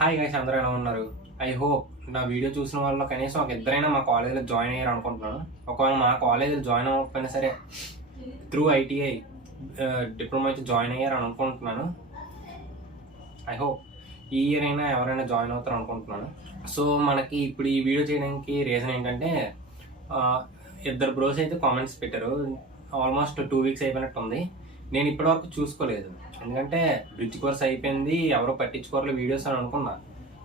Hi guys, అందరూ ఎలా ఉన్నారు? ఐ హోప్ నా వీడియో చూసిన వాళ్ళు కనీసం ఒక ఇద్దరైనా మా కాలేజీలో జాయిన్ అయ్యారు అనుకుంటున్నాను. ఒకవేళ మా కాలేజీలో జాయిన్ అవ్వకపోయినా సరే త్రూ ఐటీఐ డిప్లొమా అయితే జాయిన్ అయ్యారు అనుకుంటున్నాను. ఐ హోప్ ఈ ఇయర్ అయినా ఎవరైనా జాయిన్ అవుతారు అనుకుంటున్నాను. సో మనకి ఇప్పుడు ఈ వీడియో చేయడానికి రీజన్ ఏంటంటే ఇద్దరు బ్రోస్ అయితే కామెంట్స్ పెట్టారు. ఆల్మోస్ట్ 2 వీక్స్ అయిపోయినట్టు ఉంది. నేను ఇప్పటివరకు చూసుకోలేదు, ఎందుకంటే బ్రిడ్జ్ కోర్స్ అయిపోయింది, ఎవరో పట్టించుకోవాలి వీడియోస్ అని అనుకున్నా.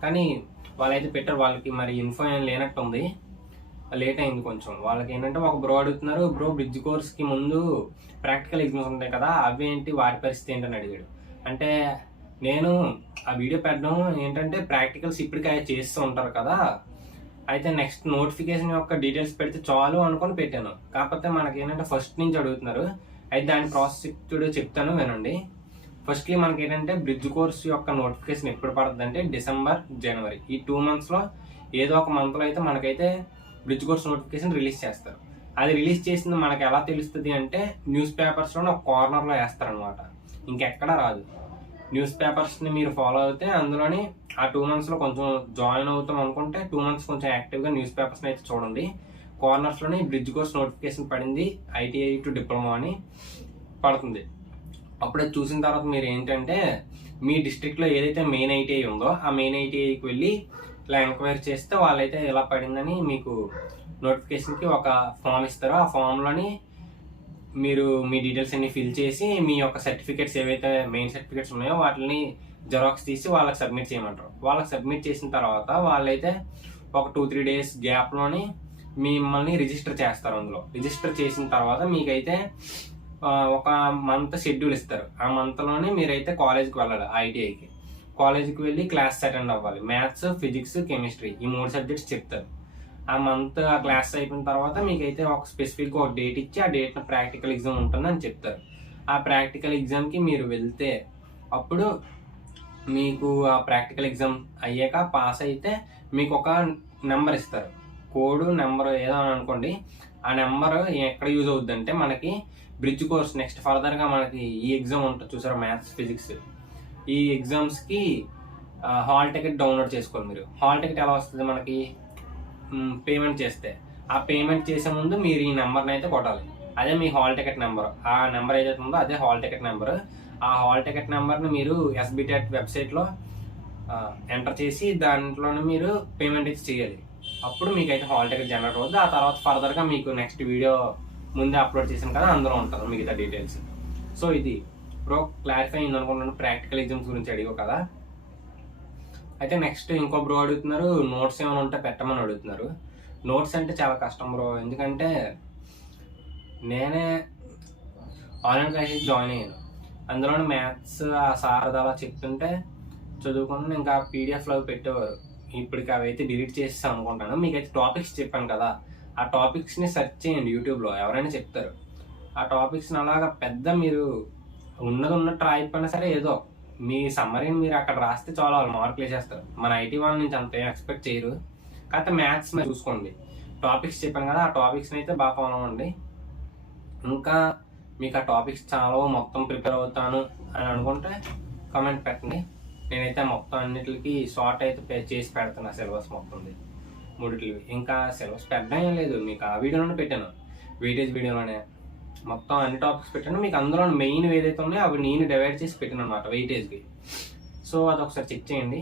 కానీ వాళ్ళైతే పెట్టారు, వాళ్ళకి మరి ఇన్ఫో ఏం లేనట్టు ఉంది, లేట్ అయింది కొంచెం. వాళ్ళకి ఏంటంటే ఒక బ్రో అడుగుతున్నారు, బ్రో బ్రిడ్జ్ కోర్స్కి ముందు ప్రాక్టికల్ ఎగ్జామ్స్ ఉంటాయి కదా, అవి ఏంటి, వాటి పరిస్థితి ఏంటని అడిగాడు. అంటే నేను ఆ వీడియో పెట్టడం ఏంటంటే ప్రాక్టికల్స్ ఇప్పటికే చేస్తూ ఉంటారు కదా, అయితే నెక్స్ట్ నోటిఫికేషన్ యొక్క డీటెయిల్స్ పెడితే చాలు అనుకొని పెట్టాను. కాకపోతే మనకి ఏంటంటే ఫస్ట్ నుంచి అడుగుతున్నారు. అయితే దాని ప్రాసెస్ చెప్తాను, వినండి. ఫస్ట్లీ మనకి ఏంటంటే బ్రిడ్జ్ కోర్స్ యొక్క నోటిఫికేషన్ ఎప్పుడు పడుతుంది అంటే డిసెంబర్, జనవరి ఈ 2 monthsలో ఏదో ఒక మంత్లో అయితే మనకైతే బ్రిడ్జ్ కోర్స్ నోటిఫికేషన్ రిలీజ్ చేస్తారు. అది రిలీజ్ చేసింది మనకి ఎలా తెలుస్తుంది అంటే న్యూస్ పేపర్స్లోనే ఒక కార్నర్లో వేస్తారనమాట, ఇంకెక్కడా రాదు. న్యూస్ పేపర్స్ని మీరు ఫాలో అయితే అందులోని ఆ 2 monthsలో కొంచెం జాయిన్ అవుతాం అనుకుంటే 2 months కొంచెం యాక్టివ్గా న్యూస్ పేపర్స్ని అయితే చూడండి. కార్నర్స్లోని బ్రిడ్జ్ కోర్స్ నోటిఫికేషన్ పడింది, ఐటీఐ టు డిప్లొమా అని పడుతుంది. అప్పుడే చూసిన తర్వాత మీరు ఏంటంటే మీ డిస్ట్రిక్ట్లో ఏదైతే మెయిన్ ఐటీఐ ఉందో ఆ మెయిన్ ఐటీఐకి వెళ్ళి ఇలా ఎంక్వైరీ చేస్తే వాళ్ళైతే ఇలా పడిందని మీకు నోటిఫికేషన్కి ఒక ఫామ్ ఇస్తారు. ఆ ఫామ్లోని మీరు మీ డీటెయిల్స్ అన్ని ఫిల్ చేసి మీ యొక్క సర్టిఫికేట్స్ ఏవైతే మెయిన్ సర్టిఫికేట్స్ ఉన్నాయో వాటిని జెరాక్స్ తీసి వాళ్ళకి సబ్మిట్ చేయమంటారు. వాళ్ళకి సబ్మిట్ చేసిన తర్వాత వాళ్ళైతే ఒక 2-3 days గ్యాప్లోని మిమ్మల్ని రిజిస్టర్ చేస్తారు. అందులో రిజిస్టర్ చేసిన తర్వాత మీకైతే ఒక మంత్ షెడ్యూల్ ఇస్తారు. ఆ మంత్లోనే మీరైతే కాలేజ్కి వెళ్ళాలి. ఐటీఐకి కాలేజ్కి వెళ్ళి క్లాస్ అటెండ్ అవ్వాలి. మ్యాథ్స్, ఫిజిక్స్, కెమిస్ట్రీ ఈ 3 సబ్జెక్ట్స్ చెప్తారు. ఆ మంత్ ఆ క్లాస్ అయిపోయిన తర్వాత మీకైతే ఒక స్పెసిఫిక్గా ఒక డేట్ ఇచ్చి ఆ డేట్న ప్రాక్టికల్ ఎగ్జామ్ ఉంటుందని చెప్తారు. ఆ ప్రాక్టికల్ ఎగ్జామ్కి మీరు వెళ్తే అప్పుడు మీకు ఆ ప్రాక్టికల్ ఎగ్జామ్ అయ్యాక పాస్ అయితే మీకు ఒక నెంబర్ ఇస్తారు, కోడ్ నెంబర్ ఏదో అని అనుకోండి. ఆ నెంబర్ ఎక్కడ యూజ్ అవుద్ది అంటే మనకి బ్రిడ్జ్ కోర్స్ నెక్స్ట్ ఫర్దర్గా మనకి ఈ ఎగ్జామ్ ఉంటుంది చూసారా, మ్యాథ్స్, ఫిజిక్స్, ఈ ఎగ్జామ్స్కి హాల్ టికెట్ డౌన్లోడ్ చేసుకోవాలి. మీరు హాల్ టికెట్ ఎలా వస్తుంది మనకి, పేమెంట్ చేస్తే. ఆ పేమెంట్ చేసే ముందు మీరు ఈ నెంబర్ని అయితే కొట్టాలి. అదే మీ హాల్ టికెట్ నెంబర్. ఆ నెంబర్ ఏదైతే ఉందో అదే హాల్ టికెట్ నెంబర్. ఆ హాల్ టికెట్ నెంబర్ని మీరు ఎస్బిటెట్ వెబ్సైట్లో ఎంటర్ చేసి దాంట్లోనే మీరు పేమెంట్ అయితే చేయాలి. అప్పుడు మీకైతే హాల్ టికెట్ జనరేట్ అవుతుంది. ఆ తర్వాత ఫర్దర్గా మీకు నెక్స్ట్ వీడియో ముందే అప్లోడ్ చేసాను కదా, అందులో ఉంటుంది మిగతా డీటెయిల్స్. సో ఇది బ్రో క్లారిఫై అయింది అనుకుంటున్నాను. ప్రాక్టికల్ ఎగ్జామ్స్ గురించి అడిగావు కదా. అయితే నెక్స్ట్ ఇంకో బ్రో అడుగుతున్నారు, నోట్స్ ఏమైనా ఉంటే పెట్టమని అడుగుతున్నారు. నోట్స్ అంటే చాలా కష్టం బ్రో, ఎందుకంటే నేనే ఆన్లైన్ క్లాసెస్ జాయిన్ అయ్యాను. అందులోనే మ్యాథ్స్ ఆ సార్ అలా చెప్తుంటే చదువుకుని ఇంకా పీడిఎఫ్లో పెట్టేవారు. ఇప్పటికి అవి అయితే డిలీట్ చేస్తాను అనుకుంటాను. మీకైతే టాపిక్స్ చెప్పాను కదా, ఆ టాపిక్స్ని సెర్చ్ చేయండి యూట్యూబ్లో, ఎవరైనా చెప్తారు. ఆ టాపిక్స్ని అలాగా పెద్ద మీరు ఉన్నట్టు రాయిపోయినా సరే ఏదో మీ సమ్మరీని మీరు అక్కడ రాస్తే చాలా వాళ్ళు మార్కులు వేసేస్తారు. మన ఐటీ వాళ్ళ నుంచి అంత ఏం ఎక్స్పెక్ట్ చేయరు. కాకపోతే మ్యాథ్స్ మీరు చూసుకోండి. టాపిక్స్ చెప్పాను కదా, ఆ టాపిక్స్ని అయితే బాగా ఫాలో అవ్వండి. ఇంకా మీకు ఆ టాపిక్స్ చాలా మొత్తం ప్రిపేర్ అవుతాను అని అనుకుంటే కామెంట్ పెట్టండి. నేనైతే మొత్తం అన్నిటికి షార్ట్ అయితే చేసి పెడతాను. సిలబస్ మొత్తంది 3 ఇంకా సిలబస్ పెట్టడం ఏం లేదు, మీకు ఆ వీడియోలోనే పెట్టాను, వెయిటేజ్ వీడియోలోనే మొత్తం అన్ని టాపిక్స్ పెట్టాను. మీకు అందులో మెయిన్ ఏదైతే ఉన్నాయో అవి నేను డివైడ్ చేసి పెట్టాను అనమాట వెయిటేజ్కి. సో అది ఒకసారి చెక్ చేయండి.